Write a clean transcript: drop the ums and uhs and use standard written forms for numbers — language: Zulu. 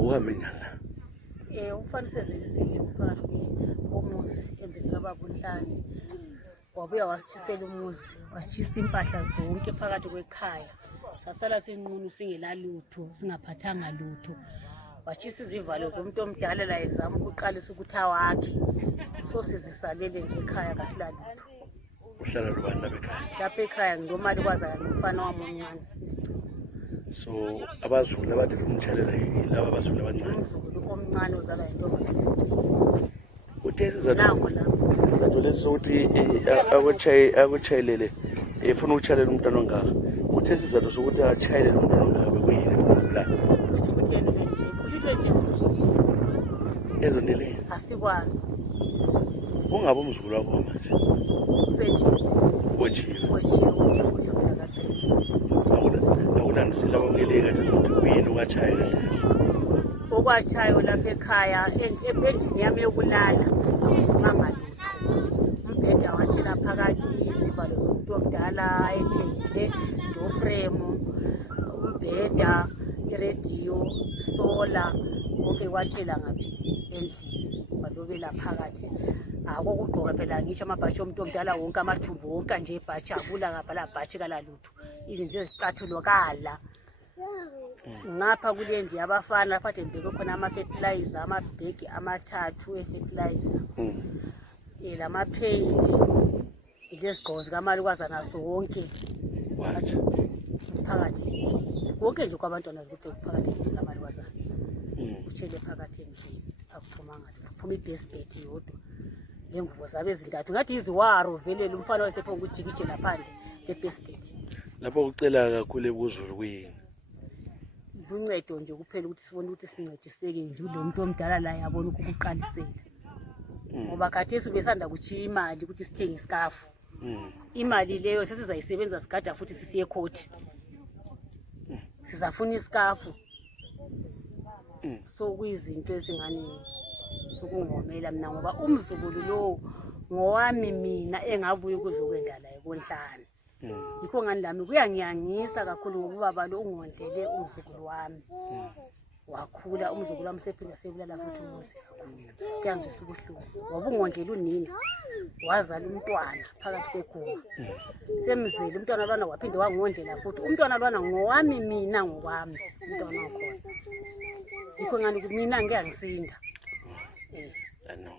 uhambe njani? Umfana sezelisile phakathi komuzi endlini kaBabunhlane. Wabuya wasitshisela umuzi, washisa impahla zonke phakathi kwekhaya. Sasala senqunu singelalutho, singaphathanga lutho. Washisa izivalo zomuntu omdala la ezama ukuqalisa ukuthi awakhe. So sizisalele nje ekhaya kasilalutho. Uhlala lobani lapha ekhaya? Lapha ekhaya nginomali kwazana nomfana wami omncane isiciko. So abazulu abade umtshalela laba abazulu abancane. Umzukulu omncane ozalwa yintombi isiciko. Uthe sizathu lesokuthi akuchayelele efuna ukuchayelela umntwana ongaka. Uthe sizathu sokuthi achayelele umntwana ongaka bekuyini la? Uthi ukuthi yena nje, uthi Jesu ezonele asikwazi. Ungabe umzukulu wakho manje? Usejiwe. Akunanisela bakeleka nje ukuthi kuyini ukachayela kahle. Okwachayo lapha ekhaya endlini yami yokulala akuphumanga lutho. Umbheda watshela phakathi izivalo zomuntu omdala ethengile, dofremu, umbheda, irediyo, sola, konke watshela ngaphi endlini balobela phakathi. Akokugqoka phela ngisho amabhashi omuntu omdala wonke amathumbu wonke nje ibhashi abula ngapha bhashi kalalutho. Izinto ezicathulo kala. Ngapha kule ndlu yabafana lapha ngibeke khona ama-fertilizer, amabhegi amathathu e-fertilizer. Lamapheyili, ilezigqoko zikamalukazana zonke. Phakathi. Konke nje kwabantwana ukuthi phakathi kamalukazana. Utshele phakathi endlini akuphumanga lutho. Kuphuma ibhesibhethi yodwa. Lengubo zabe ezintathu. Ngathi iziwaro vele umfana wayesephonga ukujikije laphandle lebhesibhethi. Lapho ucela kakhulu ebuzulu kuyini? Uncedo nje kuphela ukuthi sibone ukuthi sincediseke nje lo muntu omdala la yabona ukuqalisela. Ngoba khathesi besanda kuchiya imali ukuthi sithenge iskafu. Imali leyo sesizayisebenzisa sigada futhi sisiye court. Sizafuna iskafu. So kuyizinto ezingani sokungomela mina ngoba umzukulu lo ngowami mina engabuye ukuzokwenda la ekonhlane. Yikho ngani lami kuyangiyangisa kakhulu ngoba ubaba lo ungondlele umzukulu wami. Wakhula umzukulu wami sephinda sebulala futhi umuzi kakhulu. Kuyangizwisa ubuhlungu. Ngoba ungondlela unina wazala umntwana phakathi kweguma. Semzile umntwana lwana waphinde wangondlela futhi. Umntwana lwana ngowami mina ngokwami umntwana wakhona. Yikho ngani mina ngiyangisinda. I know.